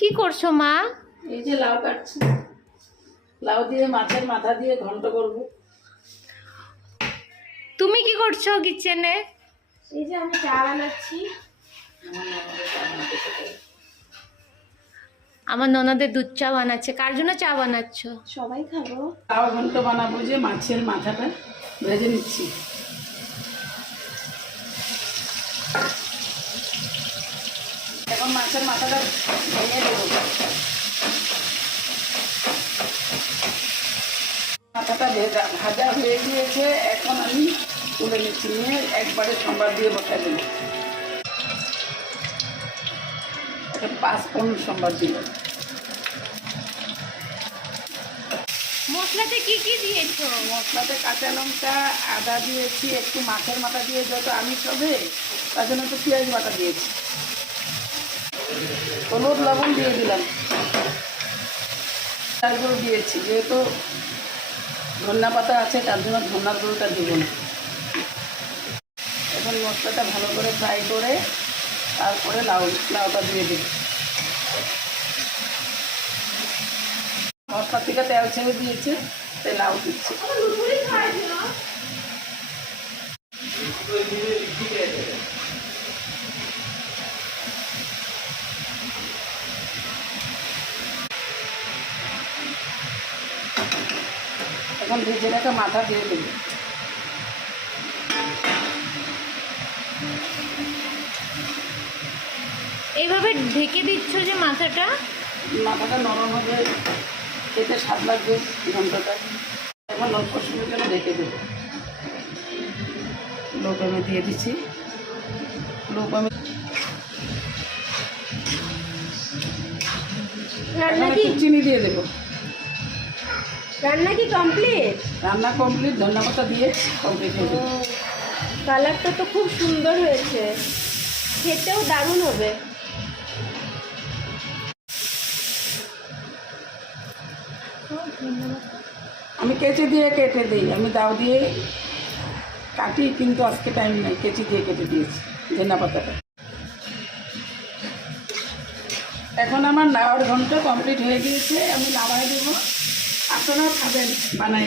কি করছো মা? এই যে লাউ কাটছি, লাউ দিয়ে মাছের মাথা দিয়ে ঘন্ট করব। তুমি কি করছো কিচেনে? এই যে আমি চা বানাচ্ছি। আমার ননদের দুধ চা বানাচ্ছে। কার জন্য চা বানাচ্ছো? সবাই খাবো। লাউ ঘন্ট বানাবো, যে মাছের মাথাটা ভেজে নিচ্ছি। এখন মাছের মাথাটা ভেঙে দেবো। মাথাটা ভাজা হয়ে গিয়েছে, এখন আমি তুলে নিচ্ছি, নিয়ে একবারে সম্বার দিয়ে বসাই দেবো। একটা 5 সম্বার দিল। মশলাতে কি কি দিয়েছো? মশলাতে কাঁচা লঙ্কা, আদা দিয়েছি, একটু মাছের মাথা দিয়ে, যেহেতু আমিষ হবে তার জন্য একটু পেঁয়াজ বাটা দিয়েছি, হলুদ লবণ দিয়ে দিলাম, গুঁড়ো দিয়েছি, যেহেতু ধনিয়া পাতা আছে তার জন্য ধনিয়ার গুঁড়োটা দিব না। এখন মশলাটা ভালো করে ফ্রাই করে তারপরে লাউটা দিয়ে দিই। মশলা থেকে তেল ছেড়ে দিয়েছে, তাই লাউ দিচ্ছি। এখন ভেজে রাখা মাথা দিয়ে দেব। এইভাবে ঢেকে দিচ্ছ যে মাথাটা? মাথাটা নরম হবে, খেতে স্বাদ লাগবে ঘন্টটা। এখন অল্প সময়ের জন্য ঢেকে দেবো। লোক আমি দিয়ে দিচ্ছি, লোক আমি রান্না কি চিনি দিয়ে দেবো। রান্না কি কমপ্লিট? রান্না কমপ্লিট, ধনিয়া পাতা দিয়ে কমপ্লিট হয়ে যাবে। কালারটা তো খুব সুন্দর হয়েছে, খেতেও দারুণ হবে। আমি কেচি দিয়ে কেটে দিই, আমি দাও দিয়ে কাটি, কিন্তু আজকে টাইম নেই, কেচি দিয়ে কেটে দিয়েছি ধনিয়া পাতাটা। এখন আমার লাউর ঘন্ট কমপ্লিট হয়ে গিয়েছে, আমি নামাই দেবো। আপনারাও খাবেন বানাই।